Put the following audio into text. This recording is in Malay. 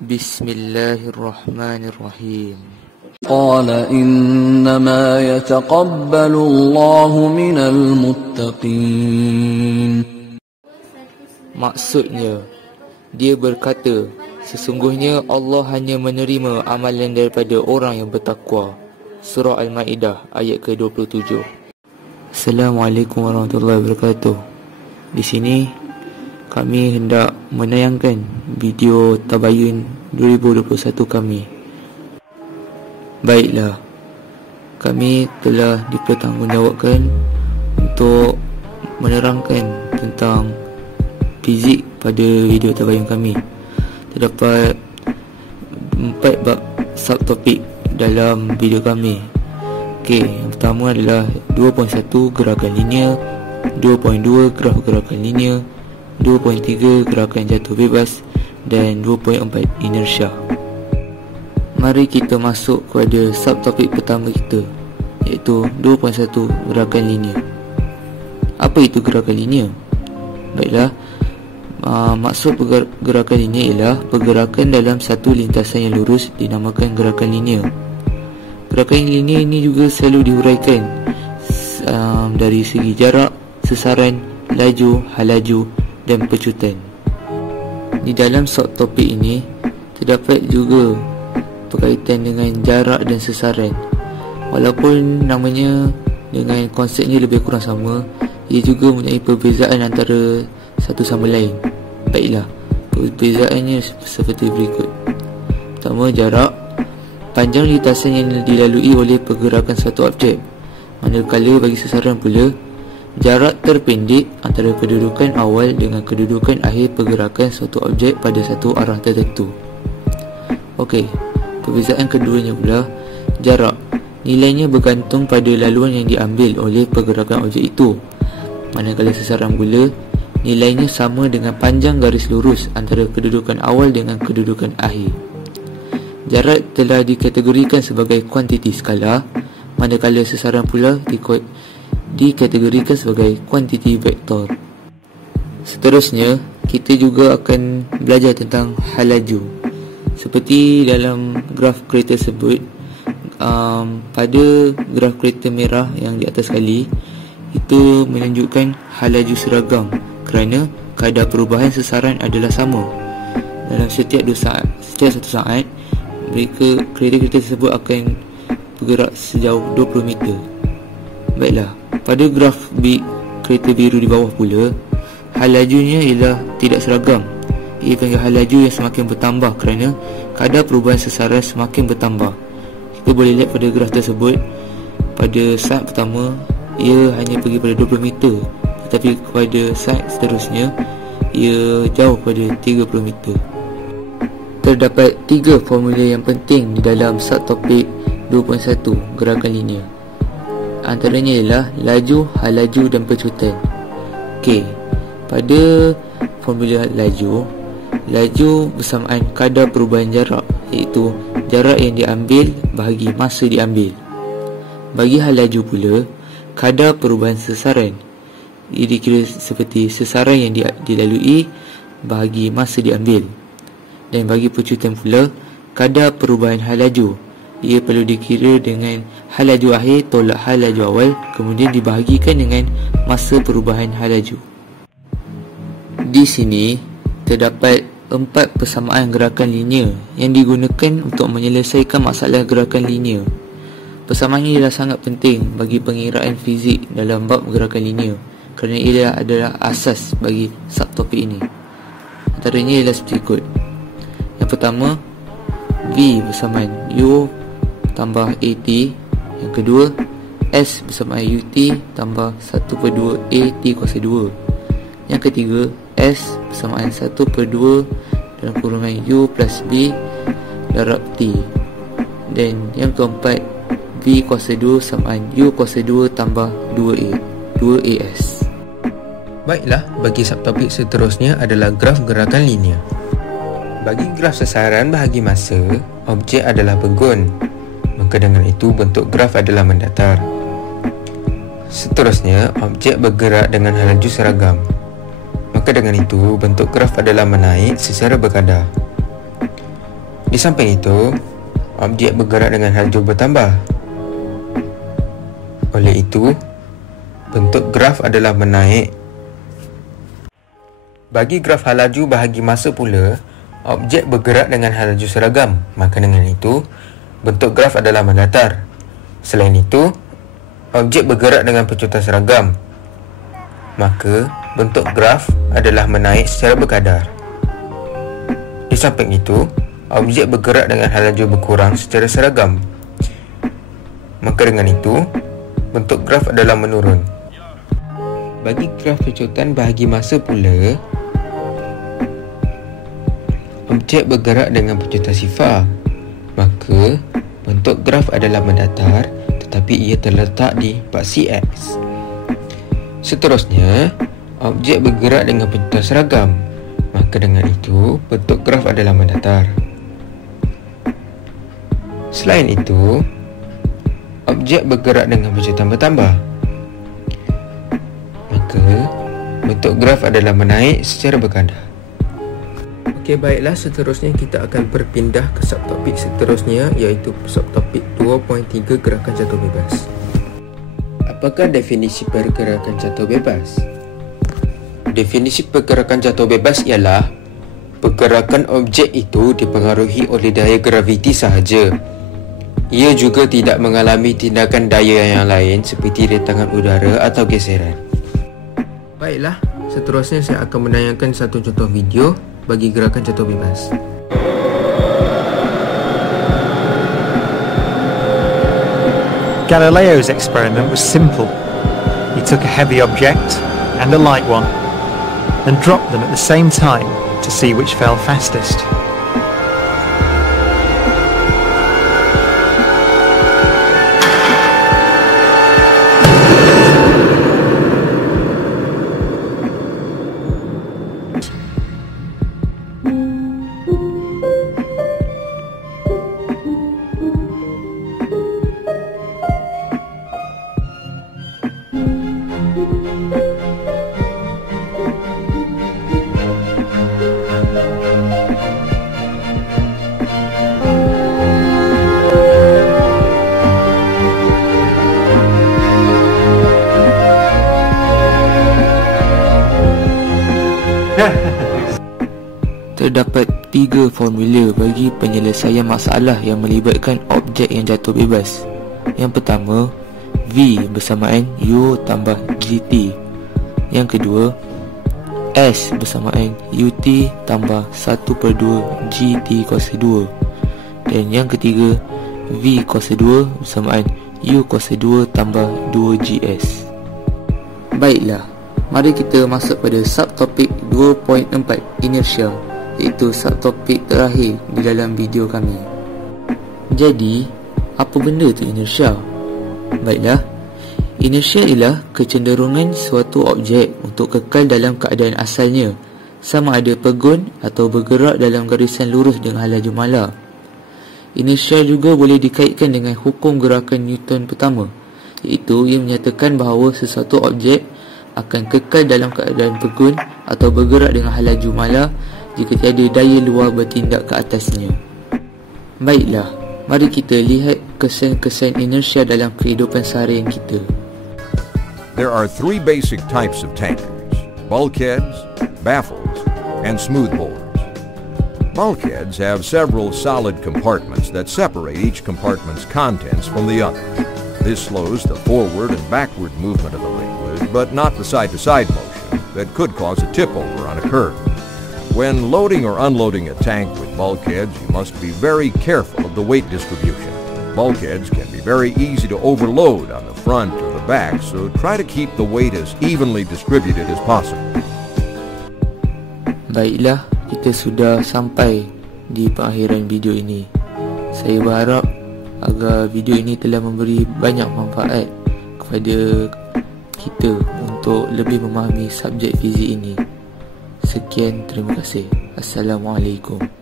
Bismillahirrahmanirrahim. Qala innama yataqabbalu Allahu minal muttaqin. Maksudnya, dia berkata, sesungguhnya Allah hanya menerima amalan daripada orang yang bertakwa. Surah Al-Ma'idah ayat ke-27. Assalamualaikum warahmatullahi wabarakatuh. Di sini kami hendak menayangkan video Tabayun 2021 kami. Baiklah, kami telah dipertanggungjawabkan untuk menerangkan tentang fizik pada video Tabayun kami. Terdapat 4 bab subtopik dalam video kami. Okey, yang pertama adalah 2.1 gerakan linear, 2.2 graf gerakan linear, 2.3 gerakan jatuh bebas dan 2.4 inertia. Mari kita masuk kepada subtopik pertama kita, iaitu 2.1 gerakan linear. Apa itu gerakan linear? Baiklah, maksud gerakan linear ialah pergerakan dalam satu lintasan yang lurus dinamakan gerakan linear. Gerakan linear ini juga selalu dihuraikan dari segi jarak, sesaran, laju, halaju dan pecutan. Di dalam subtopik ini terdapat juga berkaitan dengan jarak dan sesaran. Walaupun namanya dengan konsepnya lebih kurang sama, ia juga mempunyai perbezaan antara satu sama lain. Baiklah, perbezaannya seperti berikut. Pertama, jarak. Panjang lintasan yang dilalui oleh pergerakan satu objek. Manakala bagi sesaran pula, jarak terpendek antara kedudukan awal dengan kedudukan akhir pergerakan suatu objek pada satu arah tertentu. Okey, perbezaan keduanya pula, jarak. Nilainya bergantung pada laluan yang diambil oleh pergerakan objek itu. Manakala sesaran pula, nilainya sama dengan panjang garis lurus antara kedudukan awal dengan kedudukan akhir. Jarak telah dikategorikan sebagai kuantiti skala, manakala sesaran pula dikategorikan sebagai kuantiti vektor. Seterusnya, kita juga akan belajar tentang halaju. Seperti dalam graf kereta tersebut, pada graf kereta merah yang di atas sekali, itu menunjukkan halaju seragam kerana kadar perubahan sesaran adalah sama. Dalam setiap satu saat, kereta-kereta tersebut akan bergerak sejauh 20 meter. Baiklah, pada graf kereta biru di bawah pula, halajunya ialah tidak seragam. Ia panggil halaju yang semakin bertambah kerana kadar perubahan sesaran semakin bertambah. Kita boleh lihat pada graf tersebut, pada saat pertama ia hanya pergi pada 20 meter, tetapi pada saat seterusnya ia jauh pada 30 meter. Terdapat 3 formula yang penting di dalam subtopik 2.1 gerakan linear. Antaranya ialah laju, halaju dan pecutan. Okey, pada formula laju bersamaan kadar perubahan jarak, iaitu jarak yang diambil bahagi masa diambil. Bagi halaju pula, kadar perubahan sesaran. Ia dikira seperti sesaran yang dilalui bahagi masa diambil. Dan bagi pecutan pula, kadar perubahan halaju. Ia perlu dikira dengan halaju akhir tolak halaju awal, kemudian dibahagikan dengan masa perubahan halaju. Di sini terdapat 4 persamaan gerakan linear yang digunakan untuk menyelesaikan masalah gerakan linear. Persamaan ini adalah sangat penting bagi pengiraan fizik dalam bab gerakan linear kerana ia adalah asas bagi subtopik ini. Antaranya ialah seperti ikut. Yang pertama, V bersamaan U tambah AT. Yang kedua, S bersamaan UT tambah 1/2 AT kuasa 2. Yang ketiga, S bersamaan 1/2 dalam kurungan U plus B darab T. Dan yang keempat, V kuasa 2 samaan U kuasa 2 tambah 2A 2AS. Baiklah, bagi subtopik seterusnya adalah graf gerakan linear. Bagi graf sesaran bahagi masa, objek adalah bergun. Maka dengan itu bentuk graf adalah mendatar. Seterusnya, objek bergerak dengan halaju seragam. Maka dengan itu bentuk graf adalah menaik secara berkadar. Di samping itu, objek bergerak dengan halaju bertambah. Oleh itu, bentuk graf adalah menaik. Bagi graf halaju bahagi masa pula, objek bergerak dengan halaju seragam, maka dengan itu, bentuk graf adalah mendatar. Selain itu, objek bergerak dengan pecutan seragam, maka bentuk graf adalah menaik secara berkadar. Di samping itu, objek bergerak dengan halaju berkurang secara seragam, maka dengan itu, bentuk graf adalah menurun. Bagi graf pecutan bahagi masa pula, objek bergerak dengan pecutan sifar, maka bentuk graf adalah mendatar tetapi ia terletak di paksi X. Seterusnya, objek bergerak dengan pecutan seragam, maka dengan itu bentuk graf adalah mendatar. Selain itu, objek bergerak dengan pecutan bertambah, maka bentuk graf adalah menaik secara berkadar. Okey, baiklah, seterusnya kita akan berpindah ke subtopik seterusnya, iaitu subtopik 2.3 gerakan jatuh bebas. Apakah definisi pergerakan jatuh bebas? Definisi pergerakan jatuh bebas ialah pergerakan objek itu dipengaruhi oleh daya graviti sahaja. Ia juga tidak mengalami tindakan daya yang lain seperti rentangan udara atau geseran. Baiklah, seterusnya saya akan menayangkan satu contoh video bagi gerakan jatuh bebas. Galileo's experiment was simple. He took a heavy object and a light one and dropped them at the same time to see which fell fastest. Terdapat 3 formula bagi penyelesaian masalah yang melibatkan objek yang jatuh bebas. Yang pertama, V bersamaan U tambah GT. Yang kedua, S bersamaan UT tambah 1/2 GT kuasa 2. Dan yang ketiga, V kuasa 2 bersamaan U kuasa 2 tambah 2GS. Baiklah, mari kita masuk pada subtopik 2.4 inertia, iaitu subtopik terakhir di dalam video kami. Jadi, apa benda tu inertia? Baiklah, inertia ialah kecenderungan suatu objek untuk kekal dalam keadaan asalnya, sama ada pegun atau bergerak dalam garisan lurus dengan halaju mala. Inertia juga boleh dikaitkan dengan hukum gerakan Newton pertama, iaitu ia menyatakan bahawa sesuatu objek akan kekal dalam keadaan pegun atau bergerak dengan halaju mala jika tiada daya luar bertindak ke atasnya. Baiklah, mari kita lihat kesan-kesan inertia dalam kehidupan seharian kita. There are 3 basic types of tankers: bulkheads, baffles, and smoothbores. Bulkheads have several solid compartments that separate each compartment's contents from the others. This slows the forward and backward movement of the liquid, but not the side-to-side motion that could cause a tip-over on a curve. When loading or unloading a tank with bulkheads, you must be very careful of the weight distribution. Bulkheads can be very easy to overload on the front or the back, so try to keep the weight as evenly distributed as possible. Baiklah, kita sudah sampai di pengakhiran video ini. Saya berharap agar video ini telah memberi banyak manfaat kepada kita untuk lebih memahami subjek fizik ini. Sekian, terima kasih. Assalamualaikum.